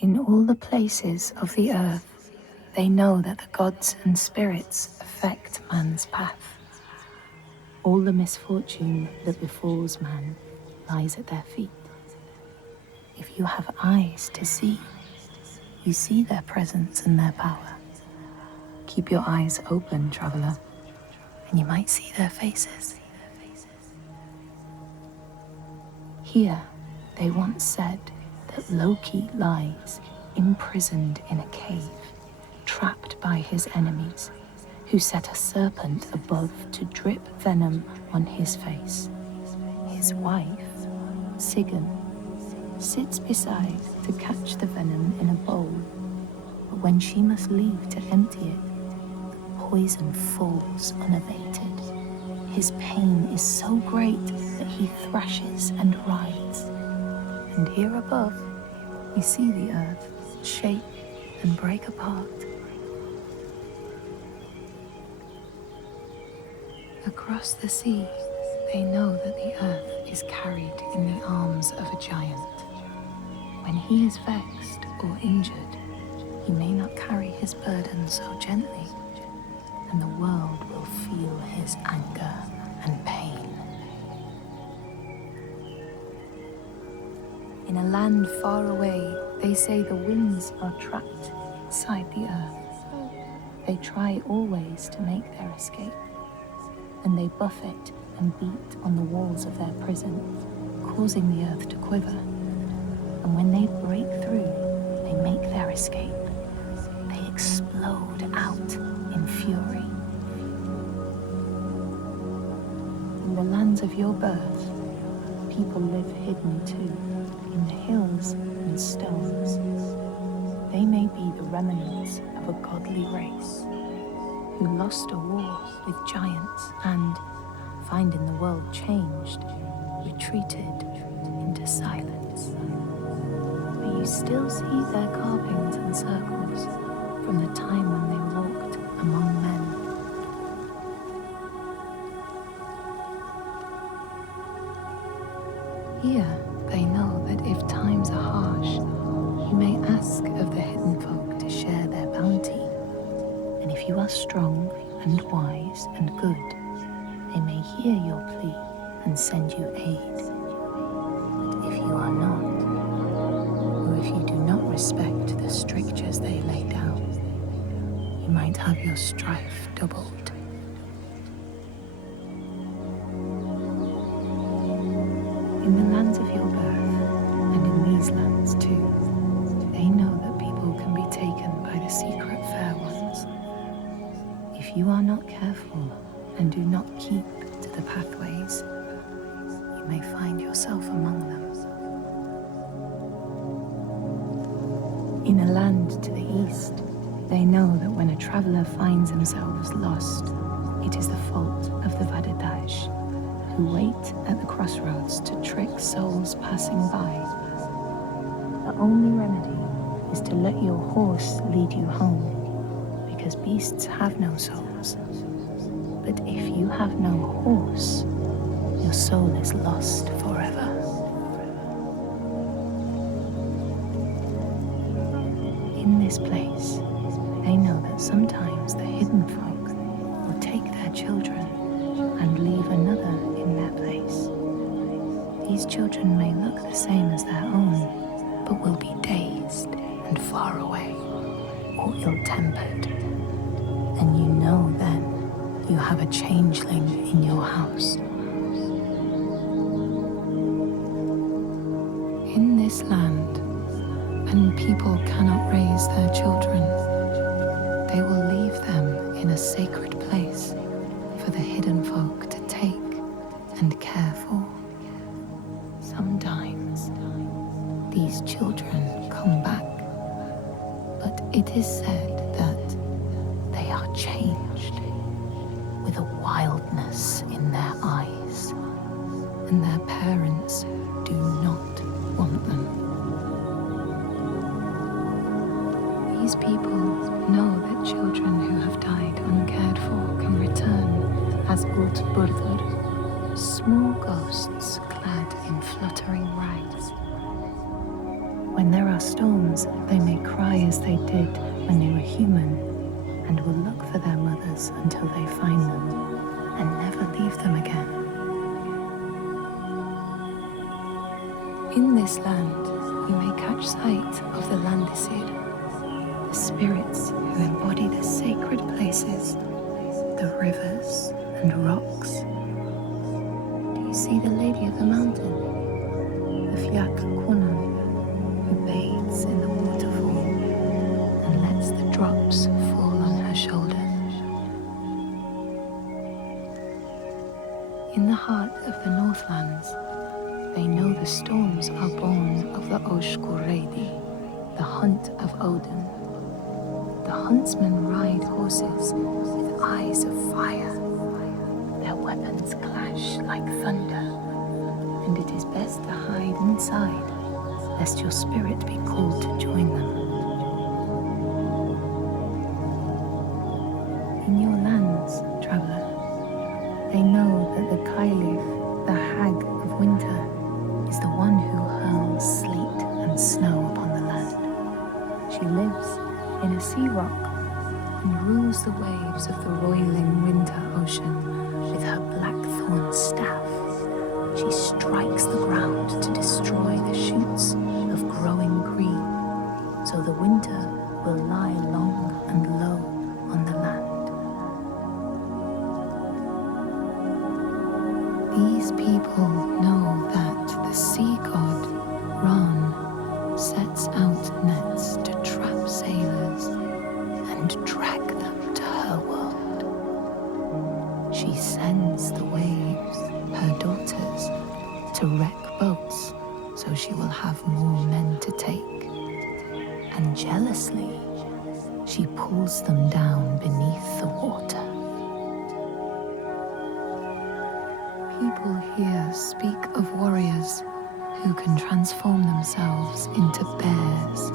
In all the places of the earth, they know that the gods and spirits affect man's path. All the misfortune that befalls man lies at their feet. If you have eyes to see, you see their presence and their power. Keep your eyes open, traveler, and you might see their faces. Here, they once said that Loki lies imprisoned in a cave, trapped by his enemies, who set a serpent above to drip venom on his face. His wife, Sigyn, sits beside to catch the venom in a bowl, but when she must leave to empty it, the poison falls unabated. His pain is so great that he thrashes and writhes. And here above, we see the earth shake and break apart. Across the sea, they know that the earth is carried in the arms of a giant. When he is vexed or injured, he may not carry his burden so gently, and the world will feel his anger and pain. In a land far away, they say the winds are trapped inside the earth. They try always to make their escape, and they buffet and beat on the walls of their prison, causing the earth to quiver. And when they break through, they make their escape. They explode out in fury. In the lands of your birth, people live hidden too, in the hills and stones. They may be the remnants of a godly race who lost a war with giants and, finding the world changed, retreated into silence. But you still see their carvings and circles from the time when they walked among men. Here, they know that if times are harsh, you may ask of the hidden folk to share their bounty. And if you are strong and wise and good, they may hear your plea and send you aid. But if you are not, or if you do not respect the strictures they lay down, you might have your strife doubled. In the lands of your birth, and in these lands too, they know that people can be taken by the secret fair ones. If you are not careful and do not keep to the pathways, you may find yourself among them. In a land to the east, they know that when a traveler finds themselves lost, it is the fault of the Vadadash, who wait at the crossroads to trick souls passing by. The only remedy is to let your horse lead you home, because beasts have no souls. But if you have no horse, your soul is lost forever. In this place, they know that sometimes the hidden folk will take their children and leave another in their place. These children may look the same as their own, but will be dazed and far away, or ill-tempered. And you know then you have a changeling in your house. In this land, when people cannot raise their children, they will leave them in a sacred place for the hidden folk to take and care for. Sometimes these children come back, but it is said that they are changed, with a wildness in their eyes, and their parents do not want them. These people know that children who have died uncared for can return as Útburður, small ghosts clad in fluttering rags. When their are storms, they may cry as they did when they were human, and will look for their mothers until they find them, and never leave them again. In this land, you may catch sight of the Landdisasteinar, the spirits who embody the sacred places, the rivers and rocks. Do you see the Lady of the Mountain, the Fiat Kunan, who bathes in the waterfall and lets the drops fall on her shoulders? In the heart of the Northlands, they know the storms are born of the Oshkuredi, the hunt of Odin. The huntsmen ride horses with eyes of fire. Their weapons clash like thunder, and it is best to hide inside, lest your spirit be called to join them. In your lands, traveler, they know that the Kailif, the hag of winter, is the one who hurls sleet and snow upon the land. She lives in a sea rock and rules the waves of the roiling winter ocean with her blackthorn staff. She strikes the ground to destroy the shoots of growing green, so the winter will lie long and low on the land. These people know that the sea god, Ran, sets out nets to trap sailors and drag them to her world. She sends the waves, her daughters, to wreck boats so she will have more men to take. And jealously, she pulls them down beneath the water. People here speak of warriors who can transform themselves into bears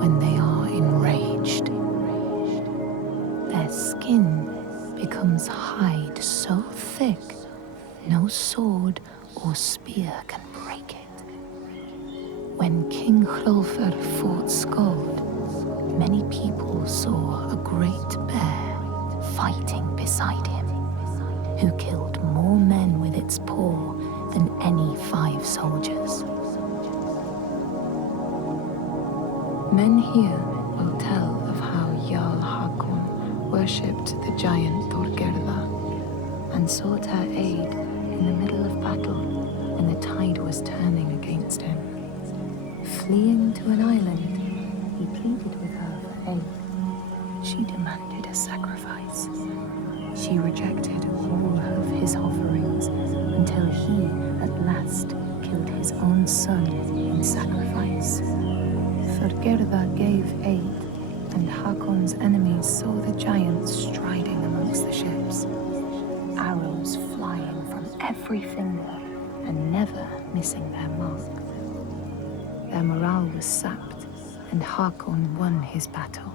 when they are enraged. Their skin becomes hide so thick no sword or spear can break it. When King Hrolfr fought Skald, many people saw a great bear fighting beside him, who killed more men with its paw than any 5 soldiers. Men here will tell of how Jarl Hakon worshipped the giant Thorgerða and sought her aid in the middle of battle when the tide was turning against him. Fleeing to an island, he pleaded with her for aid. She demanded a sacrifice. She rejected all of his offerings until he, at last, killed his own son in sacrifice. Thorgerða gave aid, and Hakon's enemies saw the giants striding amongst the ships, arrows flying from every finger and never missing their mark. Their morale was sapped, and Hakon won his battle.